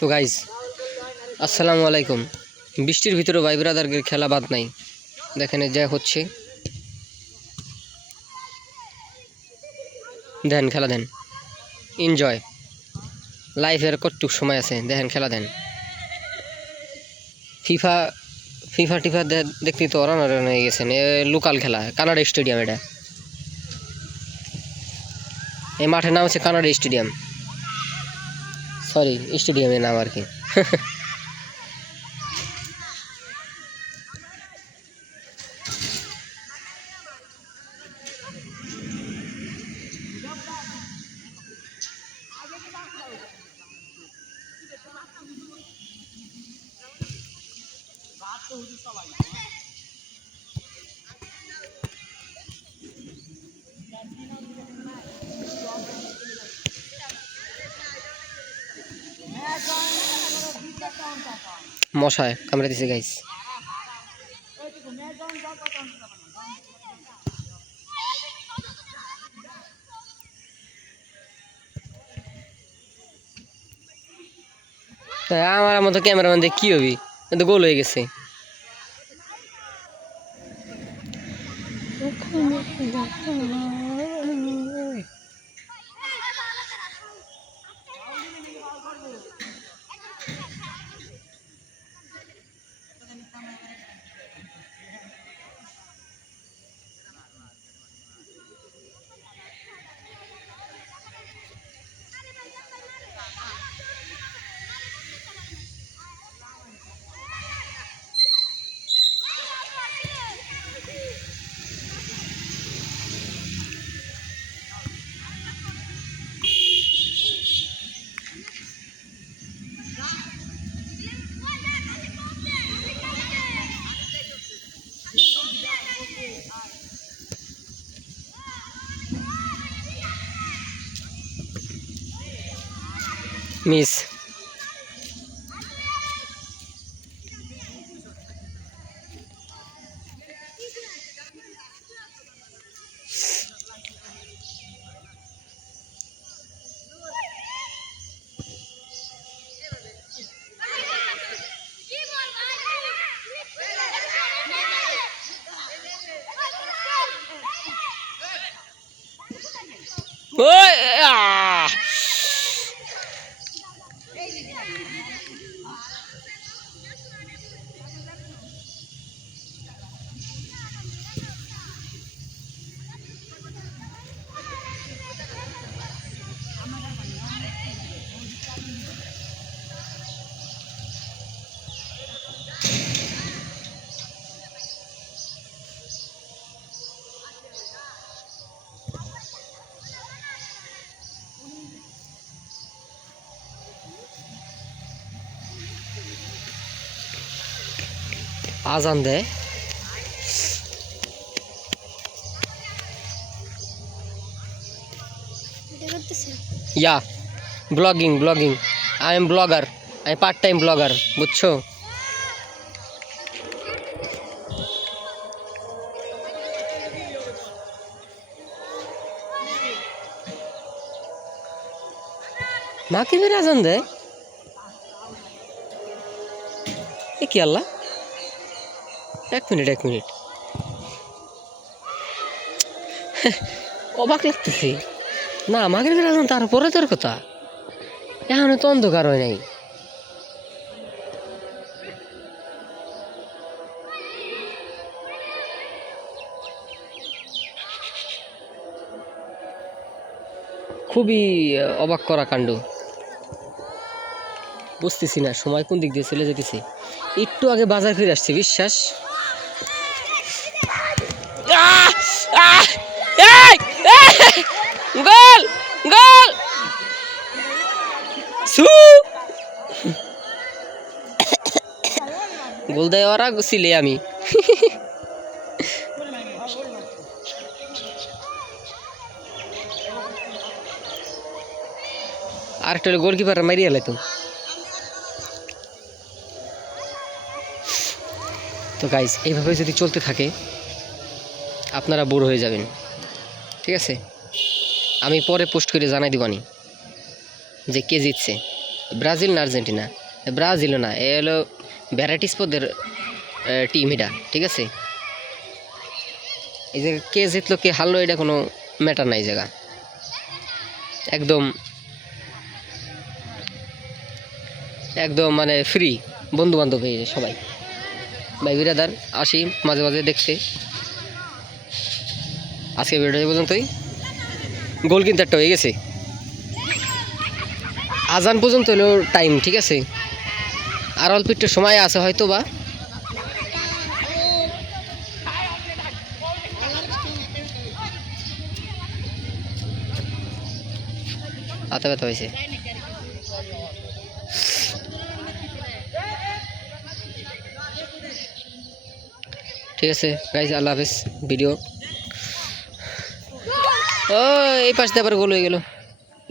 তো গাইজ আসসালামু আলাইকুম। বৃষ্টির ভিতরে ভাই ব্রাদারদের খেলা বাদ নাই। দেখেন যা হচ্ছে, দেন খেলা দেন, এনজয়। লাইফের কতটুক সময় আছে, দেখেন খেলা দেন। ফিফা ফিফা টিফা দেখতে তো অরান হয়ে গেছেন। লোকাল খেলা, কানাডা স্টেডিয়াম। এটা এই মাঠের নাম হচ্ছে কানাডা স্টেডিয়াম, সরি স্টেডিয়ামের নাম আর কি। মশায় কামড়ে দিছে গাইস। আমার মতো ক্যামেরাম্যান দিয়ে কি হবি, তো গোল হয়ে গেছে। মিস ওই আজান দেয়। Yeah blogging I am blogger, I part time blogger, বুঝছো? মাকে ফের আজান দেয়, এ কি আল্লাহ। এক মিনিট অবাক লাগতেছে না। আমাকে ফের আজান, তারপরে তোর কথা এখন তো অন্ধকার হয় নাই। খুবই অবাক করা কাণ্ড। বুঝতেছি না সময় কোন দিক দিয়ে চলে যেতেছে। একটু আগে বাজার ফিরে আসছি, বিশ্বাস। গোল গোল গোল দেয় ওরা, ছিলে আমি। আরেকটা গোলকিপার মারিয়ে এলাই তো গাইজ, এইভাবে যদি চলতে থাকে আপনারা বোর হয়ে যাবেন, ঠিক আছে? আমি পরে পোস্ট করে জানাই দিবানি যে কে জিতছে। ব্রাজিল না আর্জেন্টিনা, ব্রাজিলও না, এ হলো ভ্যারাইটিস পদের টিম এটা, ঠিক আছে। এই যে কে জিতলো কে হারলো এটা কোনো ম্যাটার নাই জায়গা, একদম একদম মানে ফ্রি, বন্ধু বান্ধব এই সবাই ভাই বিরাদার আসি মাঝে মাঝে দেখতে। আজকে ভিডিওটা পর্যন্তই, গোল কিন্তু একটা হয়ে গেছে, আজান পর্যন্ত হলো টাইম, ঠিক আছে, আর অল্প একটু সময় আছে হয়তো বা। হাতে ব্যথা হয়েছে। ঠিক আছে গাইস, আল্লাহ হাফেজ। ভিডিও ও এই পাশ দিয়ে আবার গোল হয়ে গেল।